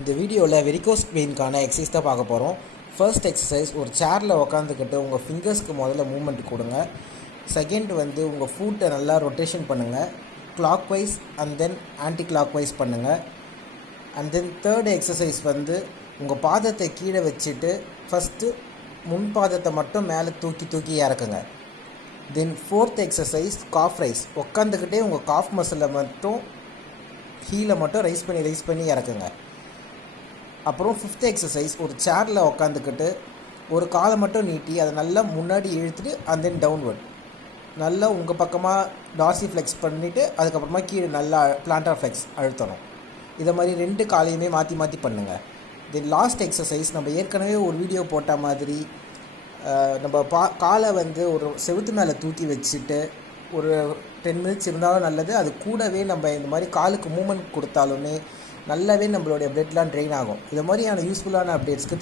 இந்த வீடியோவில் varicose வெயின்கான exercise தான் பார்க்க போகிறோம். ஃபர்ஸ்ட் எக்ஸசைஸ், ஒரு சேரில் உக்காந்துக்கிட்டு உங்கள் ஃபிங்கர்ஸ்க்கு முதல்ல மூவ்மெண்ட் கொடுங்க. செகண்ட் வந்து உங்கள் ஃபூட்டை நல்லா ரொட்டேஷன் பண்ணுங்கள், clockwise and then anticlockwise பண்ணுங்கள். அண்ட் தென் தேர்ட் எக்ஸசைஸ் வந்து உங்கள் பாதத்தை கீழே வச்சுட்டு ஃபஸ்ட்டு முன் பாதத்தை மட்டும் மேலே தூக்கி இறக்குங்க. Then fourth exercise calf raise, உட்காந்துக்கிட்டே உங்கள் காஃப் மசிலை மட்டும் ஹீலை மட்டும் ரைஸ் பண்ணி இறக்குங்க. அப்புறம் ஃபிஃப்த் எக்ஸசைஸ், ஒரு சேரில் உக்காந்துக்கிட்டு ஒரு காலை மட்டும் நீட்டி அதை நல்லா முன்னாடி இழுத்துட்டு அண்ட் தென் டவுன்வர்ட் நல்லா உங்கள் பக்கமாக டார்சி ஃப்ளெக்ஸ் பண்ணிவிட்டு அதுக்கப்புறமா கீழே நல்லா பிளான்டார் ஃப்ளெக்ஸ் அழுத்தணும். இதை மாதிரி 2 காலையுமே மாற்றி பண்ணுங்கள். தென் லாஸ்ட் எக்ஸசைஸ், நம்ம ஏற்கனவே ஒரு வீடியோ போட்ட மாதிரி நம்ம காலை வந்து ஒரு செவுத்து மேலே தூக்கி வச்சுட்டு ஒரு 10 மினிட்ஸ் இருந்தாலும் நல்லது. அது கூடவே நம்ம இந்த மாதிரி காலுக்கு மூமெண்ட் கொடுத்தாலுமே நல்லாவே நம்மளுடைய பிளட்லாம் ட்ரெயின் ஆகும். இது மாதிரியான யூஸ்ஃபுல்லான அப்டேட்ஸ்க்கு